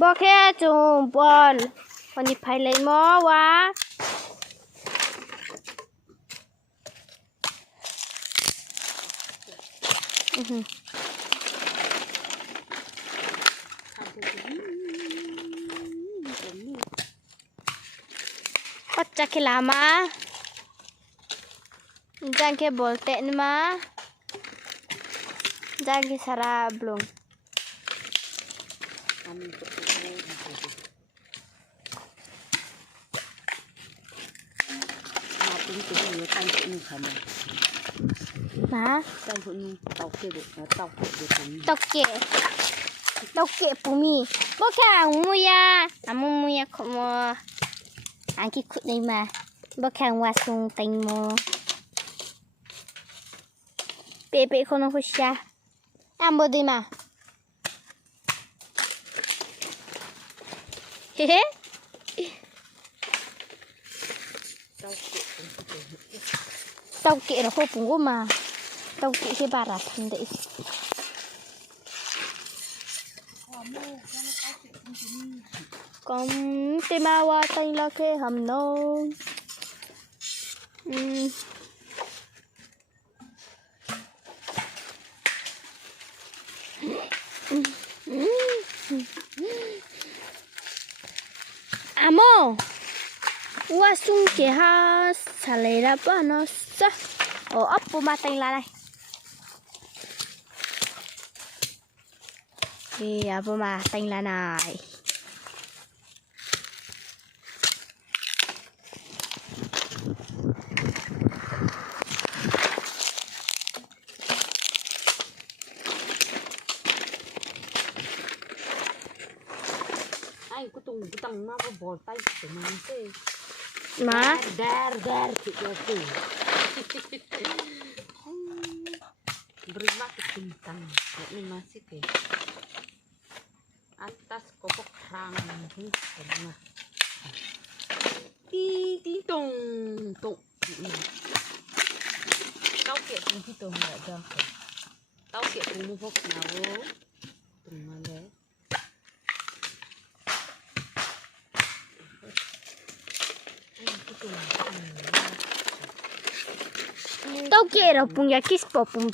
บ่แค่จุ่มบอลวันนี้ไผเลยหมอวะKocak ke lama, jangan ke bolte nama, jangan ke sarah belum. Hả? Toke pumi. Bukan muya, amu muya komo. Angki kut ni mah. Bukan wasung tengmo. Bebe kono kusya. Ambo di mah. Hehe. Toke nó không bung mà. Toke cái bà ra thành đấy. Còn tìm mà qua tay là cái hầm nâu. Amo, wasung kia ha saleh apa no sa? Oh, apa matang lah này? Apa matang lah này? Anh có tung cái tầng nó có bò tay của mình thế Má dar thì có từ berimak bintang ini masih ke atas kopok rang ini pernah ti tong tong tao kẹt ti tong nggak dah tao kẹt ini kok nawo terima deh tao kia rồi bung ya kiss pop bung